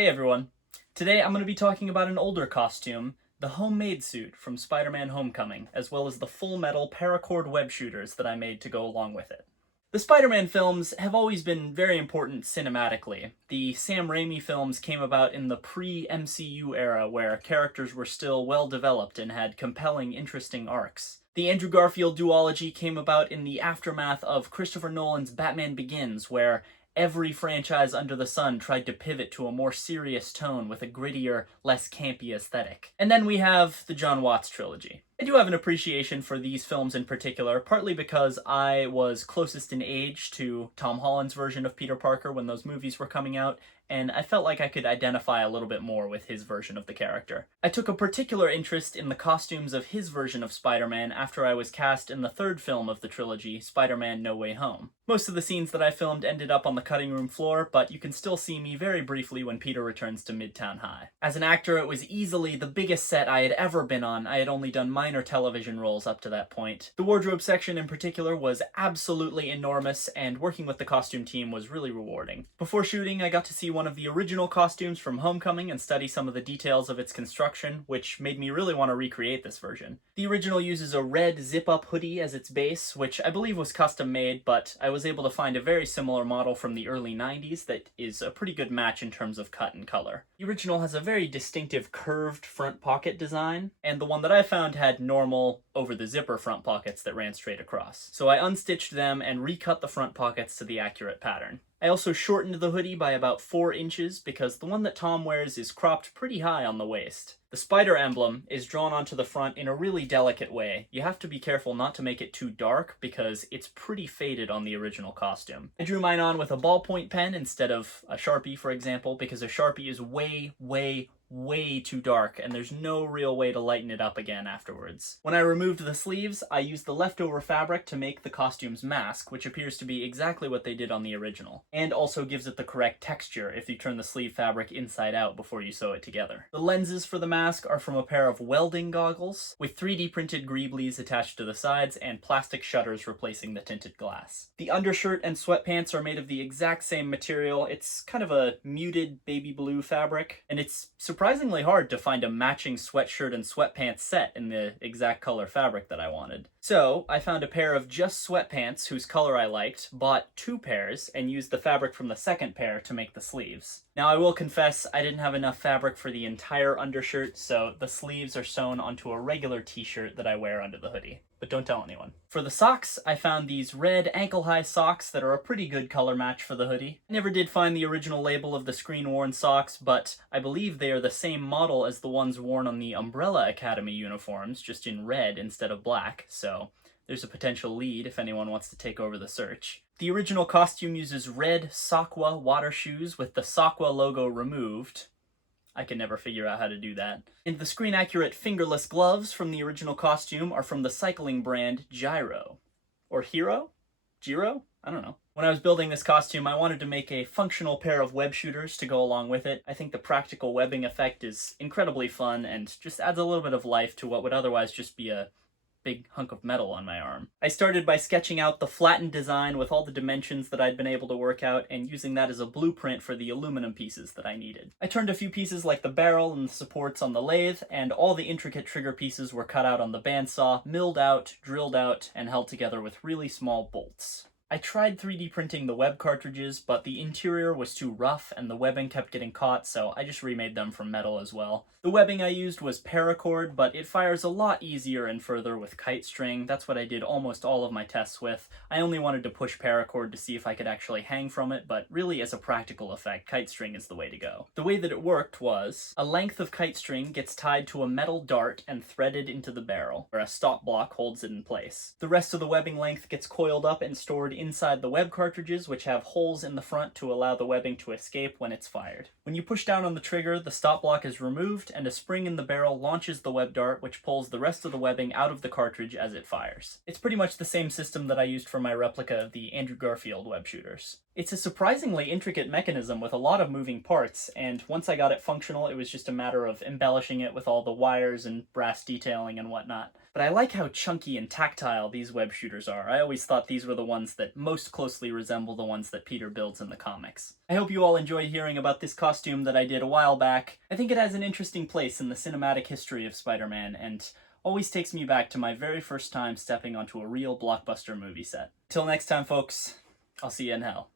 Hey everyone. Today I'm going to be talking about an older costume, the homemade suit from Spider-Man Homecoming, as well as the full metal paracord web shooters that I made to go along with it. The Spider-Man films have always been very important cinematically. The Sam Raimi films came about in the pre-MCU era where characters were still well developed and had compelling, interesting arcs. The Andrew Garfield duology came about in the aftermath of Christopher Nolan's Batman Begins, where every franchise under the sun tried to pivot to a more serious tone with a grittier, less campy aesthetic. And then we have the John Watts trilogy. I do have an appreciation for these films in particular, partly because I was closest in age to Tom Holland's version of Peter Parker when those movies were coming out, and I felt like I could identify a little bit more with his version of the character. I took a particular interest in the costumes of his version of Spider-Man after I was cast in the third film of the trilogy, Spider-Man No Way Home. Most of the scenes that I filmed ended up on the cutting room floor, but you can still see me very briefly when Peter returns to Midtown High. As an actor, it was easily the biggest set I had ever been on. I had only done minor television roles up to that point. The wardrobe section in particular was absolutely enormous, and working with the costume team was really rewarding. Before shooting, I got to see one of the original costumes from Homecoming and study some of the details of its construction, which made me really want to recreate this version. The original uses a red zip-up hoodie as its base, which I believe was custom made, but I was able to find a very similar model from the early 90s that is a pretty good match in terms of cut and color. The original has a very distinctive curved front pocket design, and the one that I found had normal over-the-zipper front pockets that ran straight across. So I unstitched them and recut the front pockets to the accurate pattern. I also shortened the hoodie by about 4 inches because the one that Tom wears is cropped pretty high on the waist. The spider emblem is drawn onto the front in a really delicate way. You have to be careful not to make it too dark because it's pretty faded on the original costume. I drew mine on with a ballpoint pen instead of a Sharpie, for example, because a Sharpie is way too dark, and there's no real way to lighten it up again afterwards. When I removed the sleeves, I used the leftover fabric to make the costume's mask, which appears to be exactly what they did on the original, and also gives it the correct texture if you turn the sleeve fabric inside out before you sew it together. The lenses for the mask are from a pair of welding goggles, with 3D printed greeblies attached to the sides and plastic shutters replacing the tinted glass. The undershirt and sweatpants are made of the exact same material. It's kind of a muted baby blue fabric, and it's surprisingly hard to find a matching sweatshirt and sweatpants set in the exact color fabric that I wanted. So I found a pair of just sweatpants whose color I liked, bought 2 pairs, and used the fabric from the second pair to make the sleeves. Now I will confess I didn't have enough fabric for the entire undershirt, so the sleeves are sewn onto a regular t-shirt that I wear under the hoodie. But don't tell anyone. For the socks, I found these red ankle-high socks that are a pretty good color match for the hoodie. I never did find the original label of the screen-worn socks, but I believe they are the same model as the ones worn on the Umbrella Academy uniforms, just in red instead of black, so there's a potential lead if anyone wants to take over the search. The original costume uses red Sakwa water shoes with the Sakwa logo removed. I can never figure out how to do that. And the screen-accurate fingerless gloves from the original costume are from the cycling brand Gyro. Or Hero? Giro? I don't know. When I was building this costume, I wanted to make a functional pair of web shooters to go along with it. I think the practical webbing effect is incredibly fun and just adds a little bit of life to what would otherwise just be a big hunk of metal on my arm. I started by sketching out the flattened design with all the dimensions that I'd been able to work out and using that as a blueprint for the aluminum pieces that I needed. I turned a few pieces like the barrel and the supports on the lathe, and all the intricate trigger pieces were cut out on the bandsaw, milled out, drilled out, and held together with really small bolts. I tried 3D printing the web cartridges, but the interior was too rough and the webbing kept getting caught, so I just remade them from metal as well. The webbing I used was paracord, but it fires a lot easier and further with kite string. That's what I did almost all of my tests with. I only wanted to push paracord to see if I could actually hang from it, but really as a practical effect, kite string is the way to go. The way that it worked was, a length of kite string gets tied to a metal dart and threaded into the barrel, where a stop block holds it in place. The rest of the webbing length gets coiled up and stored inside the web cartridges, which have holes in the front to allow the webbing to escape when it's fired. When you push down on the trigger, the stop block is removed, and a spring in the barrel launches the web dart, which pulls the rest of the webbing out of the cartridge as it fires. It's pretty much the same system that I used for my replica of the Andrew Garfield web shooters. It's a surprisingly intricate mechanism with a lot of moving parts, and once I got it functional, it was just a matter of embellishing it with all the wires and brass detailing and whatnot. But I like how chunky and tactile these web shooters are. I always thought these were the ones that most closely resemble the ones that Peter builds in the comics. I hope you all enjoyed hearing about this costume that I did a while back. I think it has an interesting place in the cinematic history of Spider-Man, and always takes me back to my very first time stepping onto a real blockbuster movie set. Till next time, folks, I'll see you in hell.